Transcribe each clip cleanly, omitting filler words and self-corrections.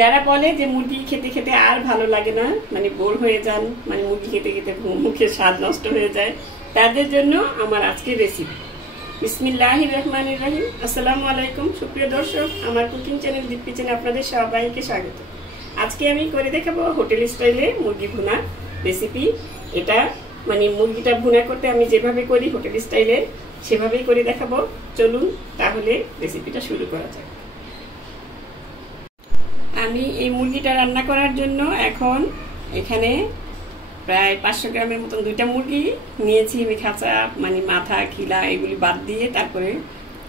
যারা বলে যে মুরগি খেতে খেতে আর ভালো লাগে না, মানে বোর হয়ে যান, মানে মুরগি খেতে খেতে মুখের স্বাদ নষ্ট হয়ে যায়, তাদের জন্য আমার আজকের রেসিপি। বিসমিল্লাহির রহমানির রহিম। আসসালামু আলাইকুম সুপ্রিয় দর্শক, আমার কুকিং চ্যানেল দীপ্তি চ্যানেলে আপনাদের সবাইকে স্বাগত। আজকে আমি করে দেখাবো হোটেল স্টাইলে মুরগি ভুনা রেসিপি। এটা মানে মুরগিটা ভুনা করতে আমি যেভাবে করি হোটেল স্টাইলে সেভাবেই করে দেখাবো। চলুন তাহলে রেসিপিটা শুরু করা যাক। আমি এই মুরগিটা রান্না করার জন্য এখন এখানে প্রায় 500 গ্রামের মতন 2টা মুরগি নিয়েছি। আমি খাঁচা মানে মাথা খিলা এগুলি বাদ দিয়ে তারপরে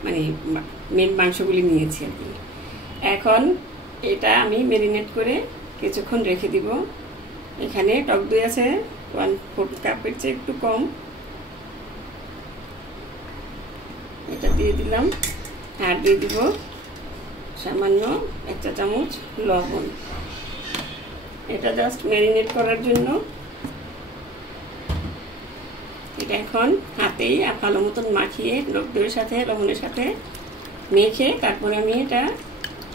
মানে মেন মাংসগুলি নিয়েছি আর কি। এখন এটা আমি ম্যারিনেট করে কিছুক্ষণ রেখে দিব। এখানে টক দই আছে 1/4 কাপের চেয়ে একটু কম, এটা দিয়ে দিলাম। আর দিয়ে দিব সামান্য 1 চা চামচ লবণ। এটা জাস্ট ম্যারিনেট করার জন্য। এটা এখন হাতেই ভালো মতন মাখিয়ে টক দইয়ের সাথে লবণের সাথে মেখে তারপরে আমি এটা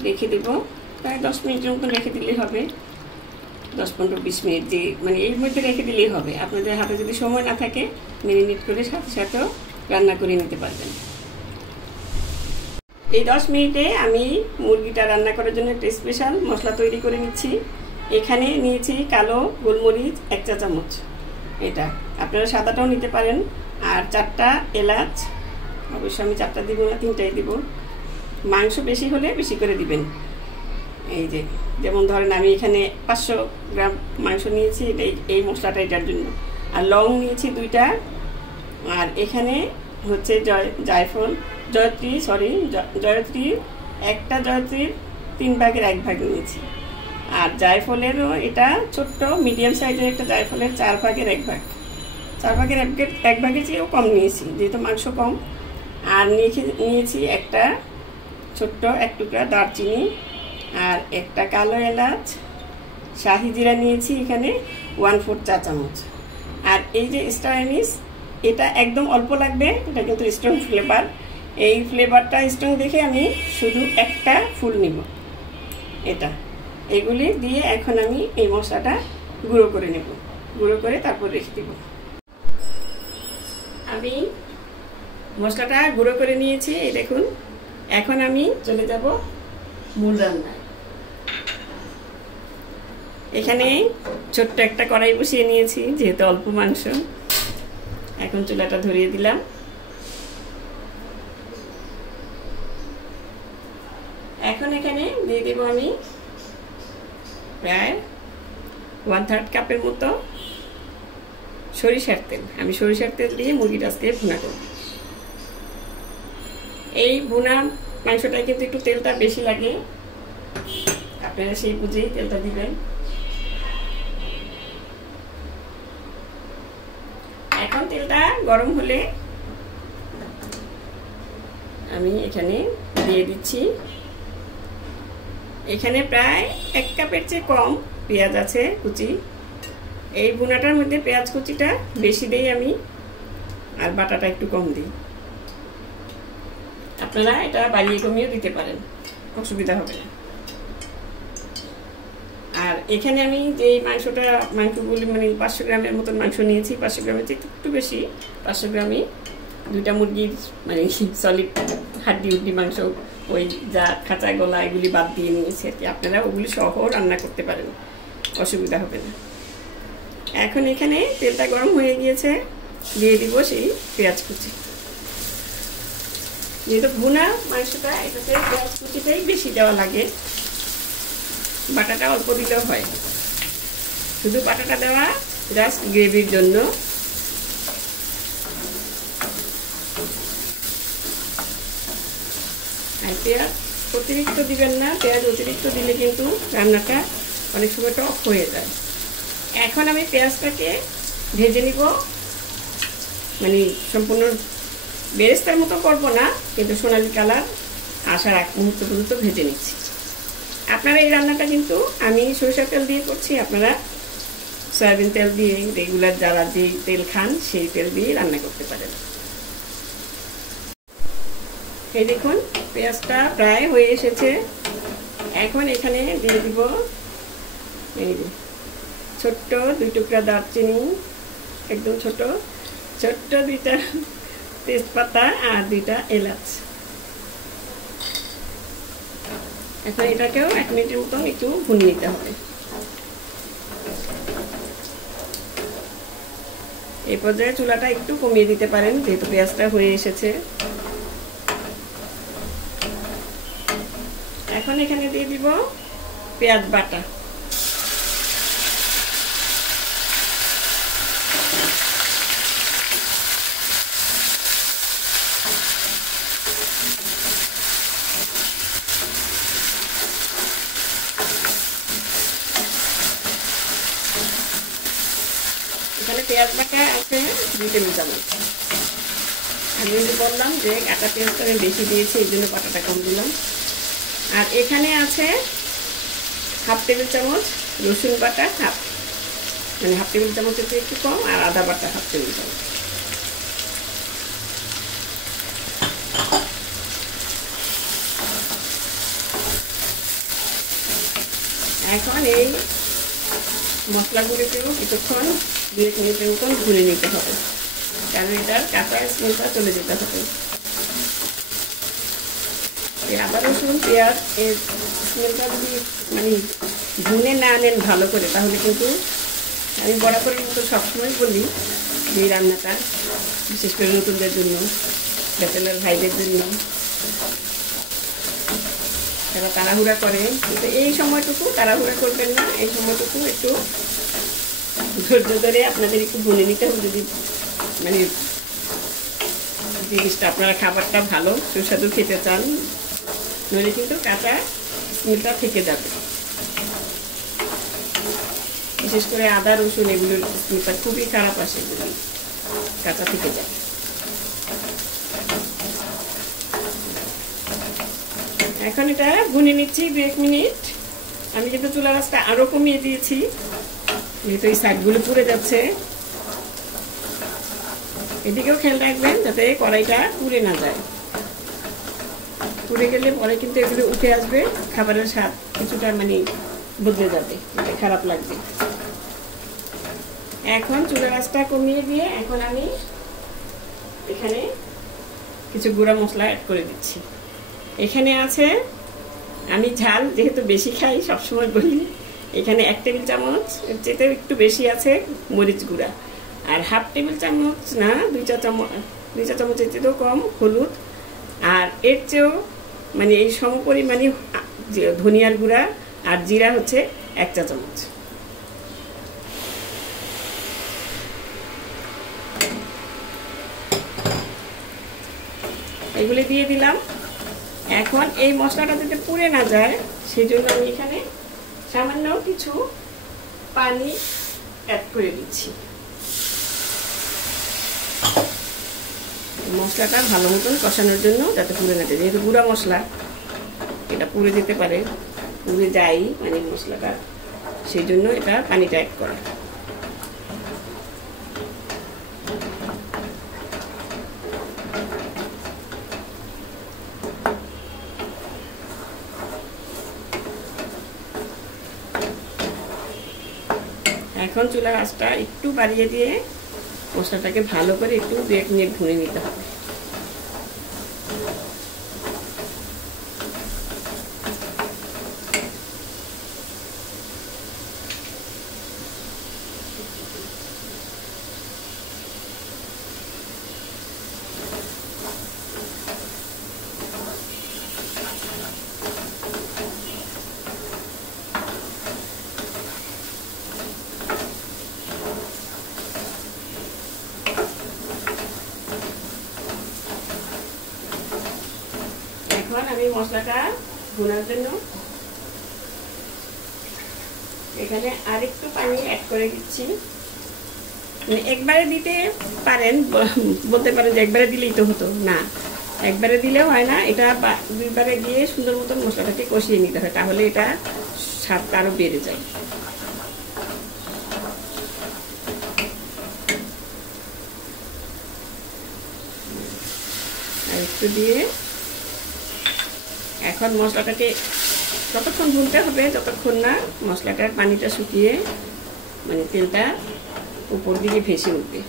রেখে দেব। প্রায় 10 মিনিটের মতন রেখে দিলেই হবে। 10-15-20 মিনিট যে মানে এর মধ্যে রেখে দিলেই হবে। আপনাদের হাতে যদি সময় না থাকে ম্যারিনেট করে সাথে সাথেও রান্না করে নিতে পারবেন। এই 10 মিনিটে আমি মুরগিটা রান্না করার জন্য একটা স্পেশাল মশলা তৈরি করে নিচ্ছি। এখানে নিয়েছি কালো গোলমরিচ 1 চা চামচ, এটা আপনারা সাদাটাও নিতে পারেন। আর 4টা এলাচ, অবশ্যই আমি 4টা দিব না, 3টাই দিব। মাংস বেশি হলে বেশি করে দিবেন। এই যে যেমন ধরেন আমি এখানে 500 গ্রাম মাংস নিয়েছি, এই মশলাটা এটার জন্য। আর লং নিয়েছি 2টা। আর এখানে হচ্ছে জয়ত্রী 3 ভাগের 1 ভাগ নিয়েছি। আর জায়ফলেরও এটা ছোট্ট মিডিয়াম সাইজের একটা জায়ফলের 4 ভাগের 1 ভাগ, 4 ভাগের 1 ভাগের চেয়েও কম নিয়েছি যেহেতু মাংস কম। আর নিয়েছি একটা ছোট্ট 1 টুকরা দারচিনি, আর একটা কালো এলাচ, শাহি জিরা নিয়েছি এখানে 1/4 চা চামচ। আর এই যে স্টার অ্যানিস, এটা একদম অল্প লাগবে, এটা কিন্তু স্ট্রং ফ্লেভার। এই ফ্লেভারটা স্ট্রং দেখে আমি শুধু একটা ফুল নিব। এটা এগুলি দিয়ে এখন আমি এই মশলাটা গুঁড়ো করে নেব। গুঁড়ো করে তারপর রেখে দেব। আমি মশলাটা গুঁড়ো করে নিয়েছি, এই দেখুন। এখন আমি চলে যাব মূল রান্নায়। এখানে ছোট্ট একটা কড়াই বসিয়ে নিয়েছি যেহেতু অল্প মাংস। এখন চুলাটা ধরিয়ে দিলাম। এখন এখানে দিয়ে দেব আমি প্রায় 1/3 কাপের মতো সরিষার তেল। আমি সরিষার তেল দিয়ে মুরগিটা আজকে ভুনা করব। এই ভুনা মাংসটায় কিন্তু একটু তেলটা বেশি লাগে, আপনারা সেই বুঝেই তেলটা দিবেন। এখন তেলটা গরম হলে আমি এখানে দিয়ে দিচ্ছি, এখানে প্রায় 1 কাপের চেয়ে কম পেঁয়াজ আছে কুচি। এই ভুনাটার মধ্যে পেঁয়াজ কুচিটা বেশি দেই আমি, আর বাটাটা একটু কম দিই। আপনারা এটা বাড়িয়ে কমিয়েও দিতে পারেন, অসুবিধা হবে না। আর এখানে আমি যে মাংসগুলি মানে 500 গ্রামের মতন মাংস নিয়েছি, 500 গ্রামের চেয়ে একটু বেশি, 500 গ্রামই 2টা মুরগির মানে সলিড হাড্ডি মাংস, ওই যা খাঁচা গলা এগুলি বাদ দিয়ে নিয়েছি আর কি। আপনারা ওগুলি সহ রান্না করতে পারেন, অসুবিধা হবে না। এখন এখানে তেলটা গরম হয়ে গিয়েছে, দিয়ে দিব সেই পেঁয়াজ কুচি। যেহেতু ভুনা মাংসটা, এটাতে পেঁয়াজ কুচিটাই বেশি দেওয়া লাগে, বাটাটা অল্প দিলেও হয়। শুধু বাটাটা দেওয়া জাস্ট গ্রেভির জন্য। আর পেঁয়াজ অতিরিক্ত দিবেন না, পেঁয়াজ অতিরিক্ত দিলে কিন্তু রান্নাটা অনেক সময় টক হয়ে যায়। এখন আমি পেঁয়াজটাকে ভেজে নিব, মানে সম্পূর্ণ বেরেস্তার মতো করবো না, কিন্তু সোনালি কালার আসার এক মুহূর্ত পর্যন্ত ভেজে নিচ্ছি। আপনারা এই রান্নাটা কিন্তু আমি সরিষার তেল দিয়ে করছি, আপনারা সয়াবিন তেল দিয়ে রেগুলার যারা যে তেল খান সেই তেল দিয়ে রান্না করতে পারেন। এই দেখুন পেঁয়াজটা প্রায় হয়ে এসেছে। এখন এখানে দিয়ে দিব এই যে ছোট্ট 2 টুকরা দারচিনি, একদম ছোট ছোট্ট 2টা তেজপাতা আর 2টা এলাচ। এখন এটাকেও 1 মিনিটের মতন একটু ভুনে নিতে হবে। এই পর্যায়ে চুলাটা একটু কমিয়ে দিতে পারেন, যেহেতু পেঁয়াজটা হয়ে এসেছে। এখন এখানে দিয়ে দিব পেঁয়াজ বাটা। এখানে পেঁয়াজ বাটা আছে 2 টেবিল চামচ। আমি বললাম যে কাঁচা পেঁয়াজটা আমি বেশি দিয়েছি, এই জন্য বাটাটা কম দিলাম। আর এখানে আছে 1/2 টেবিল চামচ রসুন বাটা, মানে 1/2 টেবিল চামচের থেকে একটু কম, আর আদা বাটা 1/2 টেবিল চামচ। এখন এই মশলাগুলিকেও কিছুক্ষণ 2 মিনিটের মতন ভুনে নিতে হবে, কারণ এটার কাঁচা স্মেলটা চলে যেতে হবে। আদা রসুন পেঁয়াজ এর স্মেলটা যদি মানে ভুনে না নেন ভালো করে, তাহলে কিন্তু আমি বরাবরের মতো সবসময় বলি যে রান্নাটা বিশেষ করে নতুনদের জন্য, ব্যাচেলার ভাইদের জন্য, তারা তাড়াহুড়া করে, কিন্তু এই সময়টুকু তাড়াহুড়া করবেন না। এই সময়টুকু একটু ধৈর্য ধরে আপনাদের একটু ভুনে নিতে হবে, যদি মানে জিনিসটা আপনারা খাবারটা ভালো সুস্বাদু খেতে চান, নইলে কিন্তু কাঁচা স্মেলটা থেকে যাবে। বিশেষ করে আদা রসুন এগুলোর স্মেলটা খুবই খারাপ আসে, এগুলো কাঁচা থেকে যায়। এখন এটা ভুনে নিচ্ছি 2 মিনিট। আমি কিন্তু চুলার আঁচটা আরো কমিয়ে দিয়েছি, যেহেতু এই সাইডগুলো পুড়ে যাচ্ছে। এদিকেও খেয়াল রাখবেন যাতে কড়াইটা পুড়ে না যায়, পুড়ে গেলে পরে কিন্তু এগুলো উঠে আসবে, খাবারের স্বাদ কিছুটা মানে বদলে যাবে, এটা খারাপ লাগবে। এখন চুলার আঁচটা কমিয়ে দিয়ে এখন আমি এখানে কিছু গুঁড়া মশলা অ্যাড করে দিচ্ছি। এখানে আছে, আমি ঝাল যেহেতু বেশি খাই সবসময় বলি, এখানে 1 টেবিল চামচ এর চেয়ে একটু বেশি আছে মরিচ গুঁড়া, আর 1/2 টেবিল চামচ না 2 চা চামচের চেয়েও কম হলুদ, আর এর চেয়েও মানে এই সমপরিমাণে ধনিয়ার গুঁড়া আর জিরা হচ্ছে 1 চা চামচ। এগুলি দিয়ে দিলাম। এখন এই মশলাটা যাতে পুড়ে না যায় সেই জন্য আমি এখানে সামান্য কিছু পানি অ্যাড করে দিচ্ছি। মশলাটা ভালো মতন কষানোর জন্য, যাতে পুড়ে না যায়, যেহেতু গুঁড়া মশলা এটা পুড়ে যেতে পারে, পুড়ে যায় মানে মশলাটা, সেই জন্য এটা পানিটা অ্যাড করা। এখন চুলার আঁচটা একটু বাড়িয়ে দিয়ে মশলাটাকে ভালো করে একটু 2 মিনিট ভুনে নিতে হবে। এখন আমি মশলাটা ভুনার জন্য এখানে আরেকটু পানি অ্যাড করে দিচ্ছি। মানে একবারে দিতে পারেন, বলতে পারেন যে একবারে দিলেই তো হতো, না একবারে দিলেও হয় না, এটা 2বারে দিয়ে সুন্দর মতন মশলাটাকে কষিয়ে নিতে হয়, তাহলে এটা স্বাদটা আরো বেড়ে যায়। আর একটু দিয়ে এখন মশলাটাকে ততক্ষণ ভুনতে হবে যতক্ষণ না মশলাটার পানিটা শুকিয়ে মানে তেলটা উপর দিকে ভেসে উঠবে,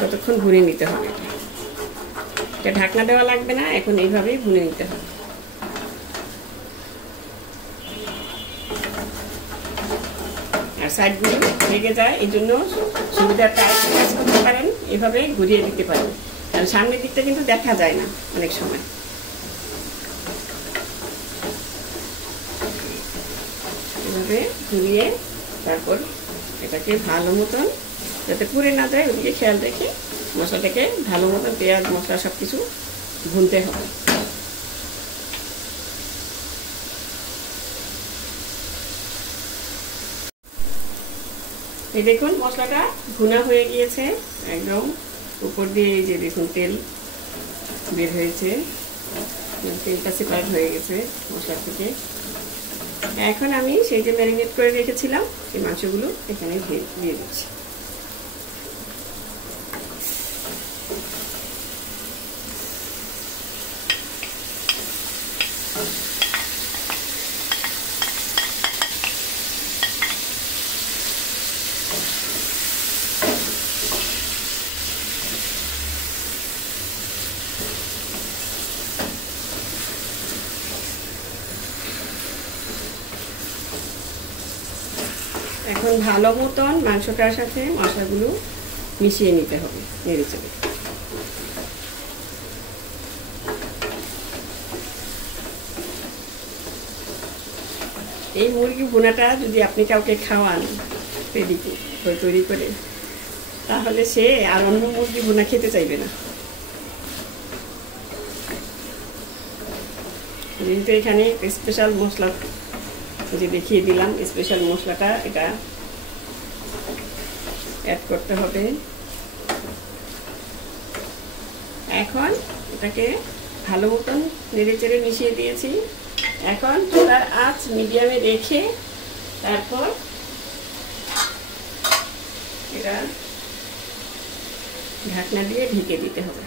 ততক্ষণ ভুনে নিতে হবে। এটা ঢাকনা দেওয়া লাগবে না, এখন এইভাবেই ভুনে নিতে হবে। আর সাইডগুলো লেগে যায়, এই জন্য সুবিধাটা কাজ করতে পারেন, এভাবে ঘুরিয়ে দিতে পারেন। আর সামনের দিকটা কিন্তু দেখা যায় না অনেক সময়। এভাবে ঘুরিয়ে তারপর এটাকে ভালো মতন যাতে পুড়ে না যায় ওদিকে খেয়াল রেখে মশলাটাকে ভালো মতন পেঁয়াজ মশলা সব কিছু ভুনতে হবে। এই দেখুন মশলাটা ভুনা হয়ে গিয়েছে একদম, উপর দিয়ে এই যে দেখুন তেল বের হয়েছে, তেলটা সেপারেট হয়ে গেছে মশলা থেকে। এখন আমি সেই যে ম্যারিনেট করে রেখেছিলাম সেই মাংসগুলো এখানে দিয়ে দিচ্ছি। এখন ভালো মতন মাংসটার সাথে মশলাগুলো মিশিয়ে নিতে হবে নেড়ে চেড়ে। এই মুরগি ভুনাটা যদি আপনি কাউকে খাওয়ান তৈরি করে, তাহলে সে আর অন্য মুরগি ভুনা খেতে চাইবে না। যেহেতু এখানে স্পেশাল মশলা যে দেখিয়ে দিলাম, স্পেশাল মশলাটা এটা অ্যাড করতে হবে। এখন এটাকে ভালো মতন নেড়ে চেড়ে মিশিয়ে দিয়েছি। এখন চুলার আঁচ মিডিয়ামে রেখে তারপর এটা ঢাকনা দিয়ে ঢেকে দিতে হবে।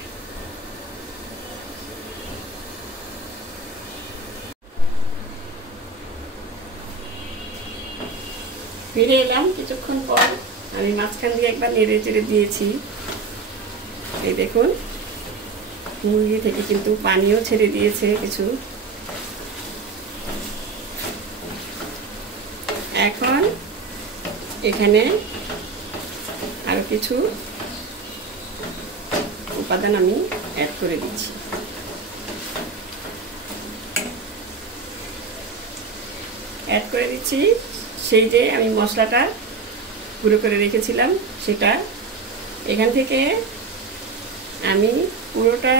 ফিরে এলাম কিছুক্ষণ পর, আমি মাঝখান দিয়ে একবার নেড়ে চেড়ে দিয়েছি। এই দেখুন মুরগি থেকে কিন্তু পানিও ছেড়ে দিয়েছে কিছু। এখন এখানে আরো কিছু উপাদান আমি অ্যাড করে দিচ্ছি। সেই যে আমি মশলাটা গুঁড়ো করে রেখেছিলাম সেটা এখান থেকে আমি পুরোটা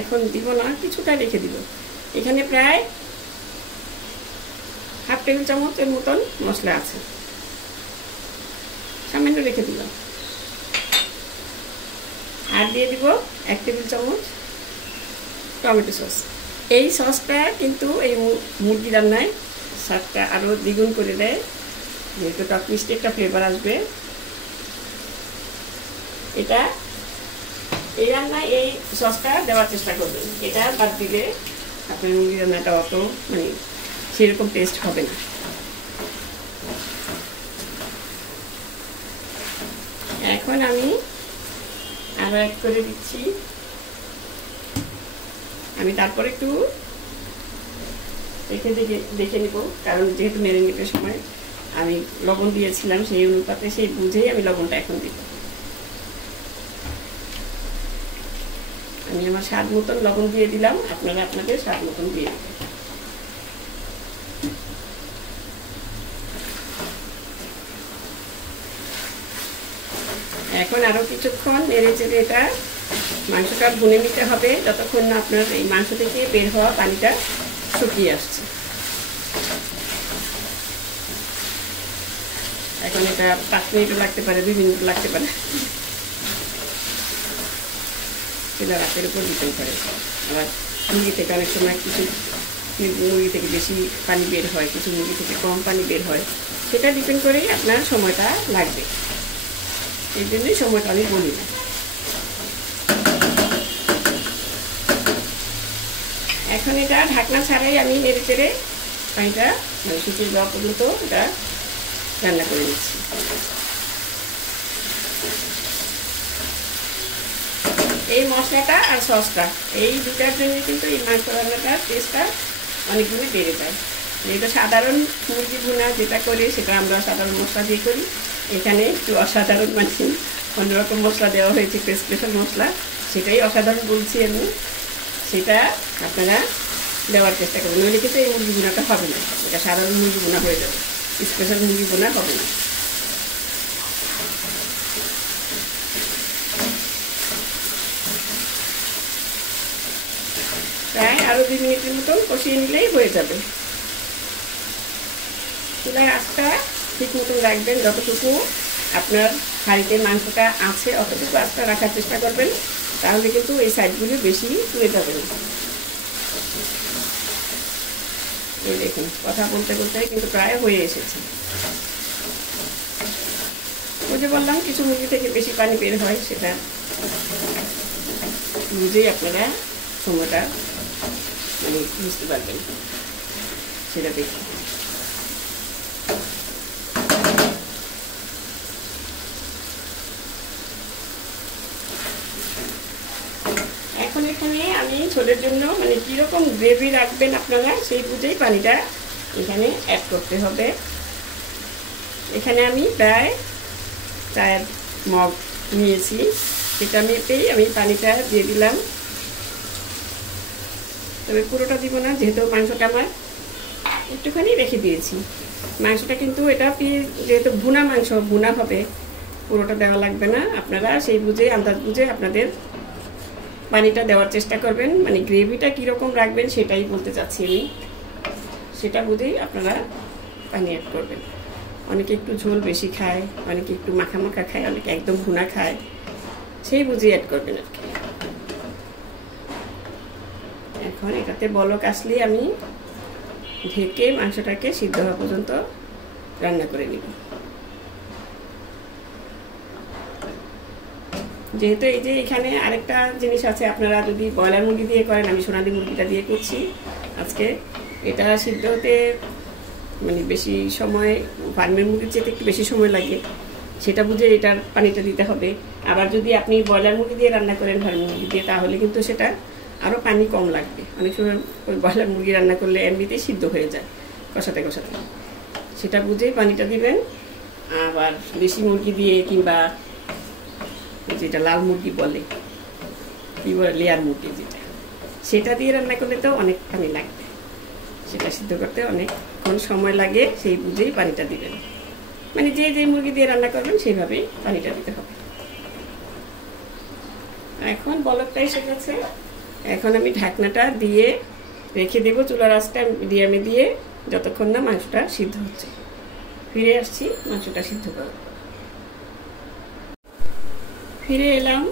এখন দিব না, কিছুটা রেখে দিব। এখানে প্রায় হাফ টেবিল চামচের মতন মশলা আছে, সামান্য রেখে দিলাম। আর দিয়ে দিব 1 টেবিল চামচ টমেটো সস। এই সসটা কিন্তু এই মুরগি রান্নায় স্বাদটা আরও দ্বিগুণ করে দেয়, যেহেতু টক মিষ্টি একটা ফ্লেভার আসবে। এটা এই রান্নায় এই সসটা দেওয়ার চেষ্টা করবেন, এটা বাদ দিলে আপনার মুরগি রান্নাটা অত মানে সেরকম টেস্ট হবে না। এখন আমি আরও অ্যাড করে দিচ্ছি। আমি তারপর একটু দেখে নিব, কারণ যেহেতু ম্যারিনেটের সময় আমি লবণ দিয়েছিলাম, সেই অনুপাতে সেই বুঝেই আমি লবণটা এখন দিব। আমি আমার স্বাদ মতন লবণ দিয়ে দিলাম, আপনারা আপনাদের স্বাদ মতন দিয়ে দিবেন। এখন আরো কিছুক্ষণ নেড়ে চেড়ে এটা মাংসটা ভুনে নিতে হবে, যতক্ষণ না আপনার এই মাংস থেকে বের হওয়া পানিটা শুকিয়ে আসছে। এখন এটা 5 মিনিটও লাগতে পারে, 2 মিনিট লাগতে পারে, সেটা রাতের উপর ডিপেন্ড করে। আবার মুরগি থেকে অনেক সময় কিছু মুরগি থেকে বেশি পানি বের হয়, কিছু মুরগি থেকে কম পানি বের হয়, সেটা ডিপেন্ড করেই আপনার সময়টা লাগবে। এই জন্যই সময়টা আমি বলি না। এখন এটা ঢাকনা ছাড়াই আমি নেড়ে চেড়ে পানিটা মানে শুকিয়ে যাওয়া পর্যন্ত এটা রান্না করে নিচ্ছি। এই মশলাটা আর সসটা এই দুটার জন্য কিন্তু এই মাংস রান্নাটার টেস্টটা অনেকগুলো বেড়ে যায়। যেটা সাধারণ মুরগি ভুনা যেটা করি সেটা আমরা সাধারণ মশলা দিয়ে করি, এখানে একটু অসাধারণ মানে অন্যরকম মশলা দেওয়া হয়েছে, একটু স্পেশাল মশলা, সেটাই অসাধারণ বলছি আমি। সেটা আপনারা দেওয়ার চেষ্টা করবেন, নইলে কিন্তু এই মুরগি ভুনাটা হবে না, এটা সাধারণ মুরগি ভুনা হয়ে যাবে, স্পেশাল মুরগি ভুনা হবে না। প্রায় আরও 2 মিনিটের মতন কষিয়ে নিলেই হয়ে যাবে। চুলার আঁচটা ঠিক মতন রাখবেন, যতটুকু আপনার হাঁড়িতে মাংসটা আছে অতটুকু আঁচটা রাখার চেষ্টা করবেন, তাহলে কিন্তু এই সাইডগুলো বেশি পুড়ে যাবে না। এই দেখুন কথা বলতে বলতে কিন্তু প্রায় হয়ে এসেছে। ওই যে বললাম কিছু মুরগি থেকে বেশি পানি বের হয়, সেটা বুঝেই আপনারা সময়টা মানে বুঝতে পারবেন, সেটা দেখুন। এখন এখানে আমি ছোলের জন্য মানে কীরকম গ্রেভি রাখবেন আপনারা সেই বুঝেই পানিটা এখানে অ্যাড করতে হবে। এখানে আমি প্রায় 4 মগ নিয়েছি, সেটা মেপেই আমি পানিটা দিয়ে দিলাম, তবে পুরোটা দিব না যেহেতু মাংসটা আমার একটুখানি রেখে দিয়েছি। মাংসটা কিন্তু এটা যেহেতু ভুনা মাংস, ভুনা হবে, পুরোটা দেওয়া লাগবে না, আপনারা সেই বুঝে আন্দাজ বুঝে আপনাদের পানিটা দেওয়ার চেষ্টা করবেন, মানে গ্রেভিটা কীরকম রাখবেন সেটাই বলতে চাচ্ছি আমি, সেটা বুঝেই আপনারা পানি অ্যাড করবেন। অনেকে একটু ঝোল বেশি খায়, অনেকে একটু মাখা মাখা খায়, অনেকে একদম ভুনা খায়, সেই বুঝেই অ্যাড করবেন আর কি। এখন এটাতে বলক আসলে আমি ঢেকে মাংসটাকে সিদ্ধ হওয়া পর্যন্ত রান্না করে নিব। যেহেতু এই যে এখানে আরেকটা জিনিস আছে, আপনারা যদি ব্রয়লার মুরগি দিয়ে করেন, আমি সোনালী মুরগিটা দিয়ে করছি আজকে, এটা সিদ্ধ হতে মানে বেশি সময়, ফার্মের মুরগির চেয়ে একটু বেশি সময় লাগে, সেটা বুঝে এটার পানিটা দিতে হবে। আবার যদি আপনি ব্রয়লার মুরগি দিয়ে রান্না করেন ফার্মের মুরগি দিয়ে, তাহলে কিন্তু সেটা আরও পানি কম লাগবে। অনেক সময় ওই ব্রয়লার মুরগি রান্না করলে এমনিতেই সিদ্ধ হয়ে যায় কষাতে কষাতে, সেটা বুঝেই পানিটা দিবেন। আবার দেশি মুরগি দিয়ে কিংবা যেটা লাল মুরগি বলে, কি বলে লেয়ার মুরগি যেটা, সেটা দিয়ে রান্না করলে তো অনেক পানি লাগবে, সেটা সিদ্ধ করতে অনেকক্ষণ সময় লাগে, সেই বুঝেই পানিটা দিবেন। মানে যে যে মুরগি দিয়ে রান্না করবেন সেইভাবেই পানিটা দিতে হবে। এখন বলকটা এসে গেছে, এখন আমি ঢাকনাটা দিয়ে রেখে দেবো, চুলার আঁচটা মিডিয়ামে দিয়ে, যতক্ষণ না মাংসটা সিদ্ধ হচ্ছে। ফিরে আসছি মাংসটা সিদ্ধ করব। ফিরে এলাম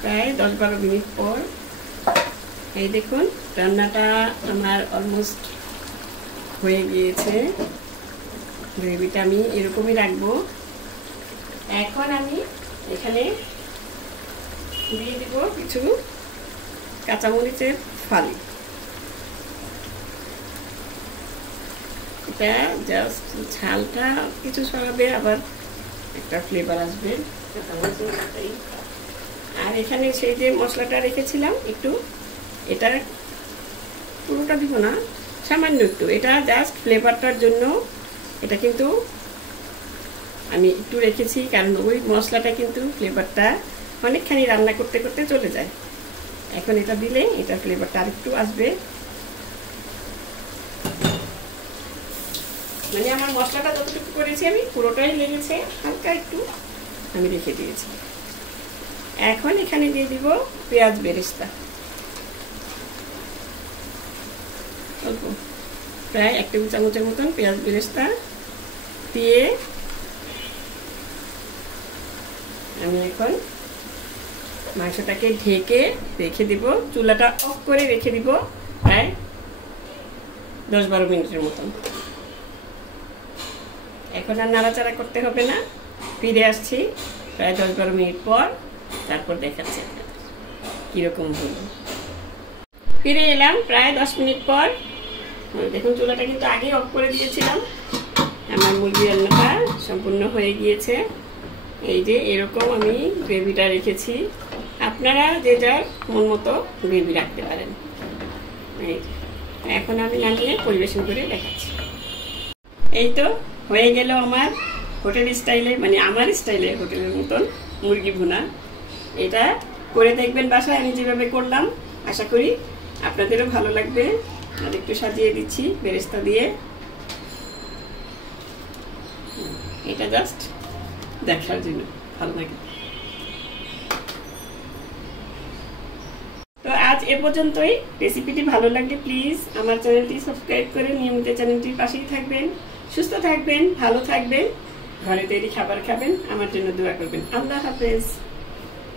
প্রায় 10-12 মিনিট পর। এই দেখুন রান্নাটা আমার অলমোস্ট হয়ে গিয়েছে, গ্রেভিটা আমি এরকমই রাখবো। এখন আমি এখানে দিয়ে দিব কিছু কাঁচামরিচের ফালি, এটা জাস্ট ঝালটা কিছু সরাবে, আবার একটা ফ্লেভার আসবে। আর এখানে সেই যে মশলাটা রেখেছিলাম একটু, এটা পুরোটা দিব না, সামান্য একটু, এটা জাস্ট ফ্লেভারটার জন্য এটা কিন্তু আমি একটু রেখেছি, কারণ ওই মশলাটা কিন্তু ফ্লেভারটা অনেকখানি রান্না করতে করতে চলে যায়। এখন এটা দিলে এটা ফ্লেভারটা আর একটু আসবে, মানে আমার মশলাটা যতটুকু করেছি আমি পুরোটাই লেগেছে, হালকা একটু আমি রেখে দিয়েছি। এখন এখানে দিয়ে দিব পেঁয়াজ বেরেস্তা, অল্প প্রায় 1 টেবিল চামচের মতন পেঁয়াজ বেরেস্তা দিয়ে আমি এখন মাংসটাকে ঢেকে রেখে দিব, চুলাটা অফ করে রেখে দিব প্রায় 10-12 মিনিটের মতন। এখন আর নাড়াচাড়া করতে হবে না, ফিরে আসছি প্রায় 10-12 মিনিট পর, তারপর দেখাচ্ছি আপনাদের কীরকম হলো। ফিরে এলাম প্রায় 10 মিনিট পর, দেখুন চুলাটা কিন্তু আগে অফ করে দিয়েছিলাম। আমার মুরগি রান্নাটা সম্পূর্ণ হয়ে গিয়েছে। এই যে এরকম আমি গ্রেভিটা রেখেছি, আপনারা যে যার মন মতো গ্রেভি রাখতে পারেন। এই এখন আমি নামিয়ে পরিবেশন করে দেখাচ্ছি। এই তো হয়ে গেল আমার হোটেল স্টাইলে, মানে আমার স্টাইলে হোটেলের মতন মুরগি ভুনা। এটা করে দেখবেন বাসায়, আমি যেভাবে করলাম। আশা করি আপনাদেরও ভালো লাগবে। আর একটু সাজিয়ে দিচ্ছি বেরেস্তা দিয়ে। এটা জাস্ট দেখার জন্য ভালো লাগে। তো আজ এ পর্যন্তই। রেসিপিটি ভালো লাগলে প্লিজ আমার চ্যানেলটি সাবস্ক্রাইব করে নিয়মিত চ্যানেলটির পাশেই থাকবেন। সুস্থ থাকবেন, ভালো থাকবেন, ঘরে তৈরি খাবার খাবেন, আমার জন্য দোয়া করবেন। আল্লাহ হাফেজ।